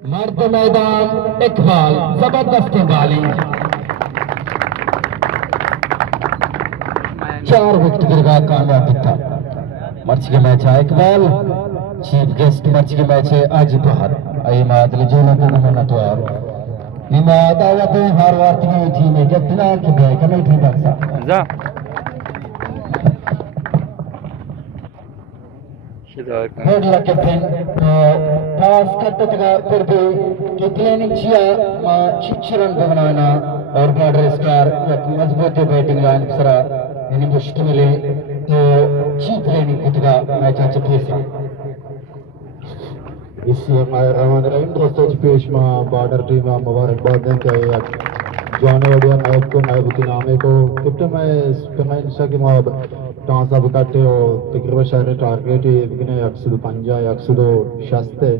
मर्द मैदान इकबाल जबरदस्त बॉलिंग, 4 विकेट गिरगा कामयाब दिता। मर्च के मैच है इकबाल, चीफ गेस्ट मर्च के मैच है आज बाहर आई मादल जो ना करना तो यार निमा दावत हर वार्त की टीम है कितना कि भाई कमेंट ही बक्सा जा हेड कैप्टन पास करते का फिर भी कि प्लानिंग किया चिचरन बनाना और बॉर्डर स्टार एक मजबूत बैटिंग लाइन सरा यानी मुश्किल मिले तो चीफ प्लानिंग कुतगा मैच आज फेसा इस रहीम दोस्तों पेश में बॉर्डर टीम मुबारकबाद दें कि जाने वाले नायब को नायबती नामे को कैप्टन मैं इंशा के मां टांसा बकाटे और तकरीबन शहर टारगेट बिकने अक्सर पंजा अक्सर शस्ते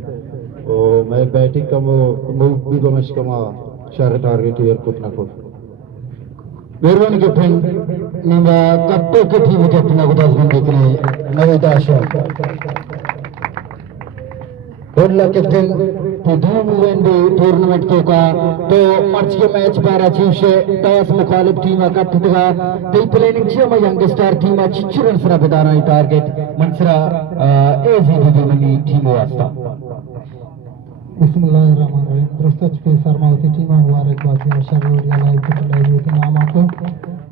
और मैं बैटिंग का मूव भी बमश का मां शहर टारगेट यार कुछ ना कुछ मेहरबानी कैप्टन निमा कप्पे के टीम कैप्टन को 10 बंदे के नवीदा शॉट बोला कैप्टन तो धूम वेंडी टूर्नामेंट के का तो मर्च के मैच पर अचीव से 10 मुखालिफ टीम का ठुकगा ते प्लानिंग छे में यंगस्टर टीम चिचरन सरा बेदारा target Mansara AGD money team वास्ता बिस्मिल्लाहिर्रहमानिर्रहीम दोस्तों पे सरमावती टीम मुबारकबाद है शरोर या लाइव के लाइव के नाम आपको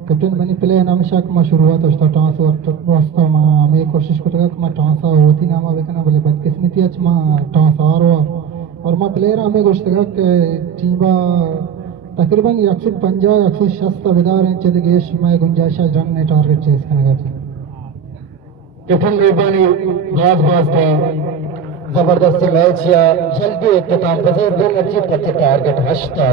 कैप्टन मनी प्ले नाम शक में शुरुआत होता टांस और वास्तव में मैं कोशिश करूंगा कि मैं टांस होती नाम आवे ना बोले बदकिस्मती आज मैं टांस और मैं प्लेयर हमें गोश्तगा के टीम तकरीबन 150 160 विदार हैं चले गेश में गुंजाइश रन ने टारगेट चेस करेगा कैप्टन मेहरबानी गाज वास्ते जबरदस्त मैच या जल्दी इख्तिताम पजीर दिन अच्छी टारगेट हश्ता